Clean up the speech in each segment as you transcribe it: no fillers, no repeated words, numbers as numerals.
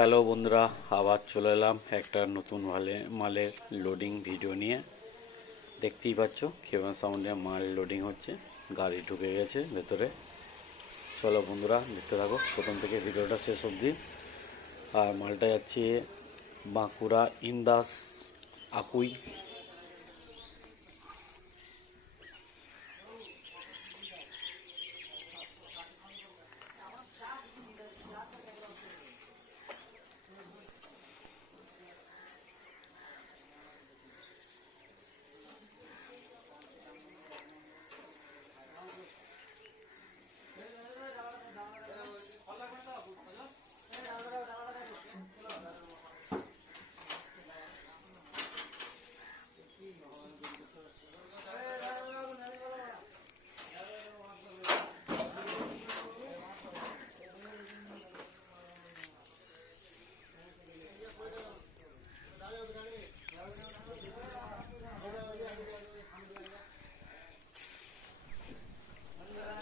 Hello বন্ধুরা, আবার চলে এলাম একটা নতুন মালের লোডিং ভিডিও নিয়ে। দেখতেই পাচ্ছ কেবল সাউন্ডে মাল লোডিং হচ্ছে, গাড়ি ঢুকে গেছে ভেতরে। চলো বন্ধুরা দেখতে থাকো প্রথম থেকে ভিডিওটা শেষ অবধি। আর মালটা যাচ্ছে বাঁকুড়া ইন্দাস আকুই।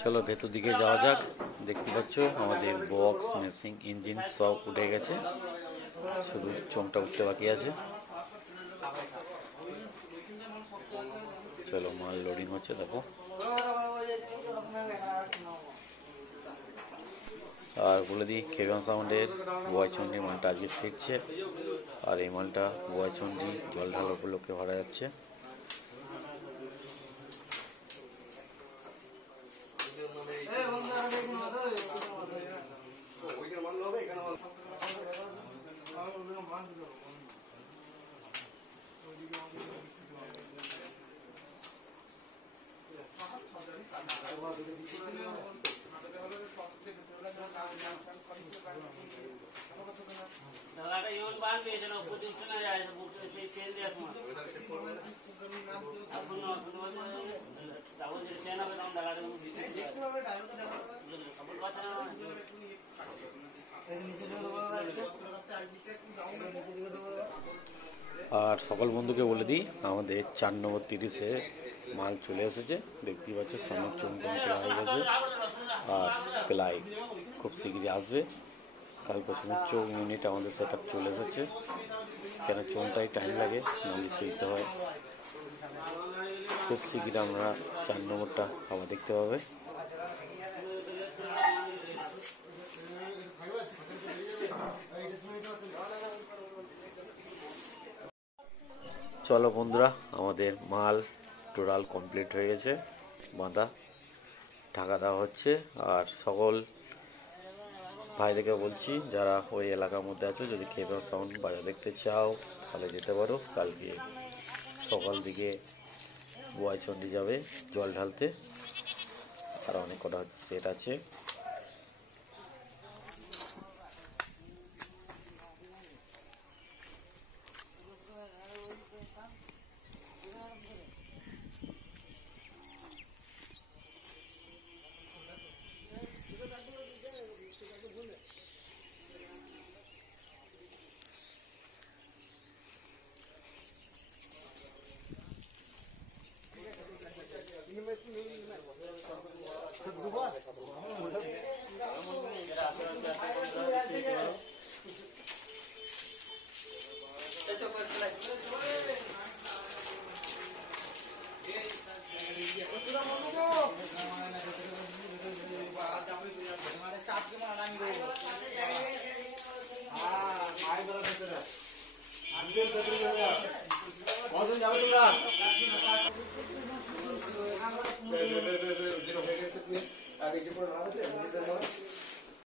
চলো ভেতর দিকে যাওয়া যাক। দেখতে পাচ্ছ আমাদের বক্স মেশিন ইঞ্জিন সব উঠে গেছে, শুধু চোঙটা উঠতে বাকি আছে। চলো মাল লোডিং হচ্ছে দেখো। আর বলে দিই কেবল সাউন্ডের বোয়াইচন্ডি মালটা আজকে ফিরছে। আর এই মালটা বোয়াইচন্ডি জল ঢালা উপলক্ষে ভরা যাচ্ছে। আর সকল বন্ধুকে বলে দিই আমাদের 4 নম্বর 30-এ মাল চলে এসেছে। দেখতেই পাচ্ছ সামনের চোঙটা হয়ে গেছে আর প্লাই খুব শীঘ্রই আসবে। কাল পশ্চিমের চোখ ইউনিট আমাদের সেট আপ চলে এসেছে। কেন চোঙটাই টাইম লাগে, মালিশ দিতে হয়। খুব শীঘ্রই আমরা 4 নম্বরটা আবার দেখতে পাবে। চলো বন্ধুরা আমাদের মাল টোটাল কমপ্লিট হয়ে গেছে, বাঁধা ঢাকা দেওয়া হচ্ছে। আর সকল ভাইদেরকে বলছি যারা ওই এলাকার মধ্যে আছো, যদি কেবল সাউন্ড বাজা দেখতে চাও তাহলে যেতে পারো। কালকে সকাল দিকে বোয়াইচন্ডি যাবে জল ঢালতে, আর অনেক কটা সেট আছে।